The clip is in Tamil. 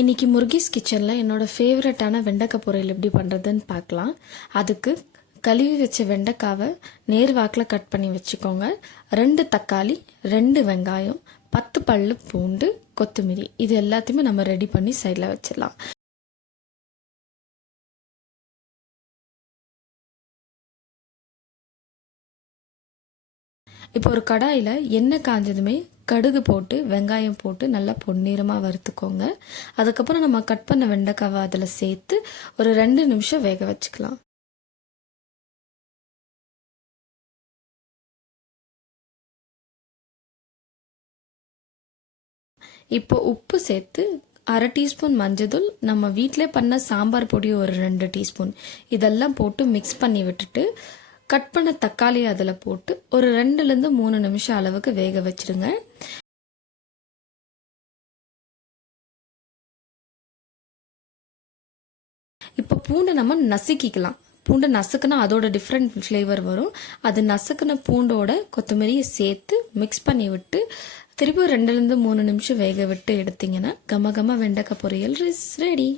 இன்றைக்கி முருகேஸ் கிச்சனில் என்னோடய ஃபேவரட்டான வெண்டைக்காய் பொரியல் எப்படி பண்ணுறதுன்னு பார்க்கலாம். அதுக்கு கழுவி வச்ச வெண்டைக்காவை நேர்வாக்கில் கட் பண்ணி வச்சுக்கோங்க. 2 தக்காளி, 2 வெங்காயம், 10 பல்லு பூண்டு, கொத்தமல்லி இது எல்லாத்தையுமே நம்ம ரெடி பண்ணி சைடில் வச்சிடலாம். இப்போ ஒரு கடாயில் எண்ணெய் காஞ்சதுமே கடுகு போட்டு வெங்காயம் போட்டு நல்லா பொன்னிறமாக வறுத்துக்கோங்க. அதுக்கப்புறம் நம்ம கட் பண்ண வெண்டைக்காவை அதில் சேர்த்து ஒரு 2 நிமிஷம் வேக வச்சுக்கலாம். இப்போ உப்பு சேர்த்து 1/2 டீஸ்பூன் மஞ்சள், நம்ம வீட்டிலே பண்ண சாம்பார் பொடி ஒரு 2 டீஸ்பூன் இதெல்லாம் போட்டு மிக்ஸ் பண்ணி விட்டுட்டு கட் பண்ண தக்காளி அதில் போட்டு ஒரு 2லேருந்து 3 நிமிஷம் அளவுக்கு வேக வச்சிடுங்க. இப்போ பூண்டை நம்ம நசுக்கிக்கலாம். பூண்டை நசுக்குனா அதோட டிஃப்ரெண்ட் ஃப்ளேவர் வரும். அது நசுக்குன பூண்டோட கொத்தமல்லியை சேர்த்து மிக்ஸ் பண்ணி விட்டு திருப்பி 2லேருந்து 3 நிமிஷம் வேக விட்டு எடுத்தீங்கன்னா கம கம வெண்டைக்காய் பொரியல் ரெடி.